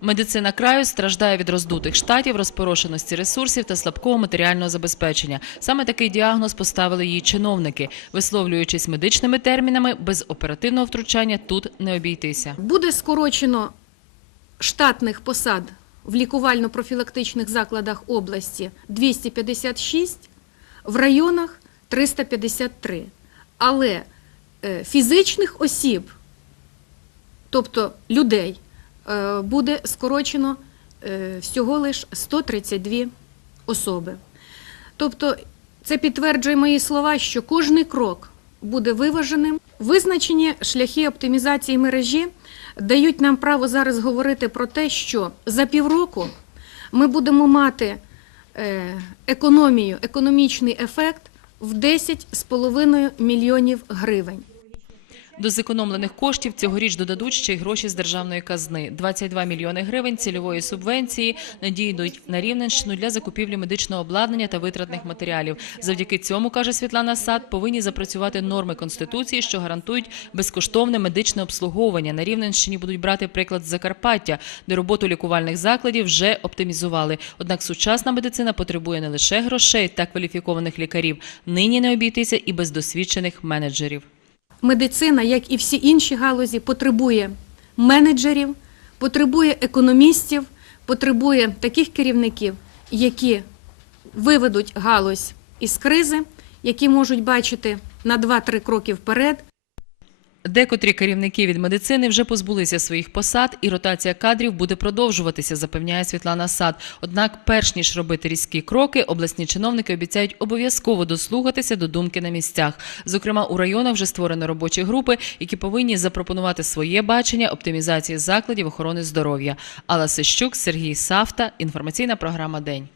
Медицина краю страждає від роздутих штатів, розпорошеності ресурсів та слабкого матеріального забезпечення. Саме такий діагноз поставили її чиновники. Висловлюючись медичними термінами, без оперативного втручання тут не обійтися. Буде скорочено штатних посад в лікувально-профілактичних закладах області 256, в районах 353. Але е, фізичних осіб, тобто людей, буде скорочено е, всього лише 132 особи. Тобто це підтверджує мої слова, що кожний крок буде виваженим. Визначені шляхи оптимізації мережі дають нам право зараз говорити про те, що за півроку ми будемо мати е, економію, економічний ефект в 10,5 мільйонів гривень. До зекономлених коштів цьогоріч додадуть ще й гроші з державної казни. 22 мільйони гривень цільової субвенції надійдуть на Рівненщину для закупівлі медичного обладнання та витратних матеріалів. Завдяки цьому, каже Світлана Сад, повинні запрацювати норми Конституції, що гарантують безкоштовне медичне обслуговування. На Рівненщині будуть брати приклад з Закарпаття, де роботу лікувальних закладів вже оптимізували. Однак сучасна медицина потребує не лише грошей та кваліфікованих лікарів. Нині не обійтися і без досвідчених менеджерів. Медицина, як і всі інші галузі, потребує менеджерів, потребує економістів, потребує таких керівників, які виведуть галузь із кризи, які можуть бачити на 2-3 кроки вперед, Декотрі керівники від медицини вже позбулися своїх посад, і ротація кадрів буде продовжуватися, запевняє Світлана Сад. Однак, перш ніж робити різкі кроки, обласні чиновники обіцяють обов'язково дослухатися до думки на місцях. Зокрема, у районах вже створено робочі групи, які повинні запропонувати своє бачення оптимізації закладів охорони здоров'я. Алла Сищук, Сергій Савта. Інформаційна програма День.